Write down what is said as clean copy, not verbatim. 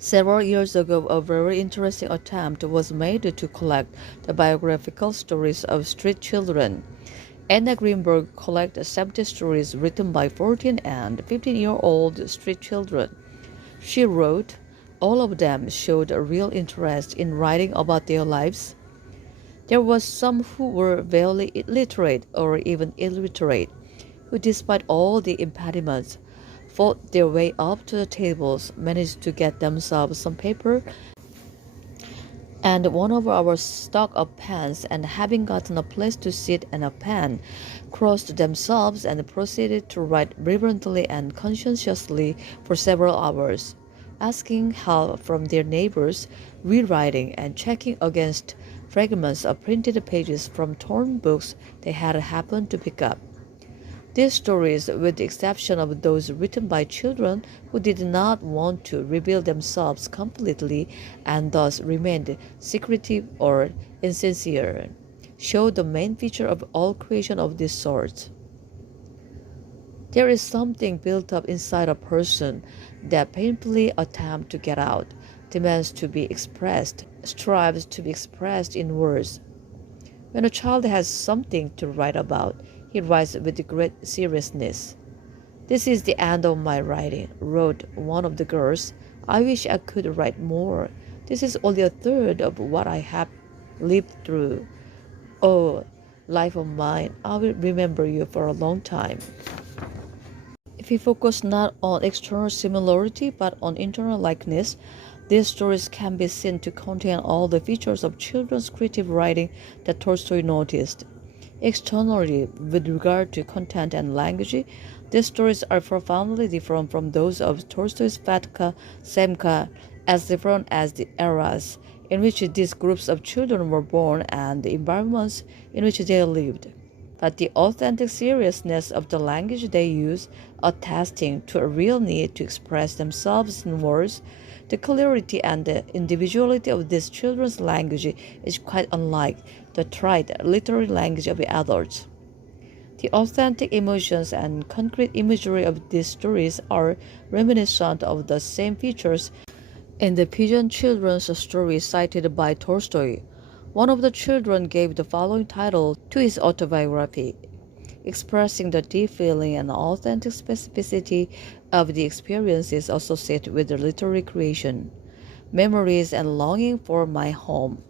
Several years ago, a very interesting attempt was made to collect the biographical stories of street children. Anna Greenberg collected 70 stories written by 14 and 15-year-old street children. She wrote, all of them showed a real interest in writing about their lives. There were some who were barely illiterate or even illiterate, who, despite all the impediments, fought their way up to the tables, managed to get themselves some paper and one of our stock of pens, and having gotten a place to sit and a pen, crossed themselves and proceeded to write reverently and conscientiously for several hours, asking help from their neighbors, rewriting and checking against fragments of printed pages from torn books they had happened to pick up. These stories, with the exception of those written by children who did not want to reveal themselves completely and thus remained secretive or insincere, show the main feature of all creation of this sort. There is something built up inside a person that painfully attempts to get out, demands to be expressed, strives to be expressed in words. When a child has something to write about, he writes with great seriousness. This is the end of my writing, wrote one of the girls. I wish I could write more. This is only a third of what I have lived through. Oh, life of mine, I will remember you for a long time. If we focus not on external similarity but on internal likeness, these stories can be seen to contain all the features of children's creative writing that Tolstoy noticed. Externally, with regard to content and language, these stories are profoundly different from those of Tolstoy's Fatka, Semka, as different as the eras in which these groups of children were born and the environments in which they lived. But the authentic seriousness of the language they use, attesting to a real need to express themselves in words, the clarity and the individuality of this children's language is quite unlike the trite literary language of adults. The authentic emotions and concrete imagery of these stories are reminiscent of the same features in the pigeon children's story cited by Tolstoy. One of the children gave the following title to his autobiography, expressing the deep feeling and authentic specificity of the experiences associated with the literary creation. Memories and longing for my home.